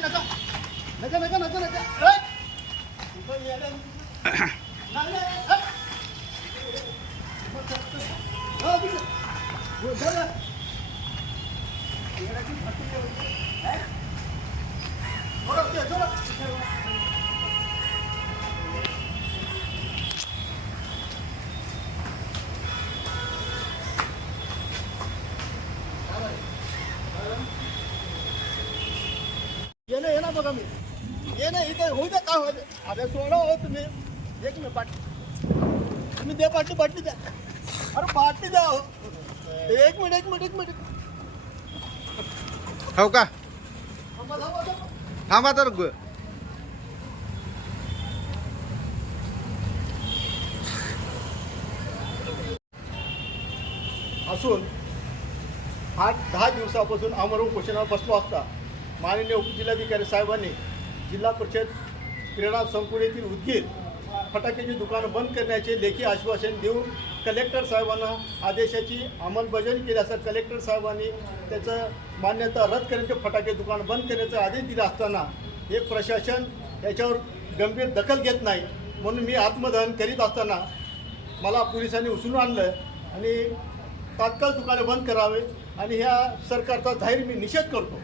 中中中中中 Thank you. ये ना ये ना बघा मी. ये ना इथे होऊ द्या काय होते अरे सोडा हो तुम्ही. एक मिनिट पाटी तुम्ही द्या पाटी पाटी द्या. अरे पाटी द्या हो. एक मिनिट एक मिनिट एक मिनिट. हो का? थांबा, थांबा, थांबा. थांबा तर. ग- असून आठ दहा दिवसापासून आमरण उपोषणावर बसलो असता. माननीय उपजिल्हाधिकारी साहेबांनी जिल्हा परिषद क्रीडा संकुल येथील उदगीर फटाक्याची दुकानं बंद करण्याचे लेखी आश्वासन देऊन कलेक्टर साहेबांना आदेशाची अंमलबजावणी केली असता कलेक्टर साहेबांनी त्याचं मान्यता रद्द करण्याचे फटाके दुकान बंद करण्याचा आदेश दिला असताना हे प्रशासन याच्यावर गंभीर दखल घेत नाही म्हणून मी आत्मदहन करीत असताना मला पोलिसांनी उचलून आणलं आणि तात्काळ दुकाने बंद करावे आणि ह्या सरकारचा जाहीर मी निषेध करतो.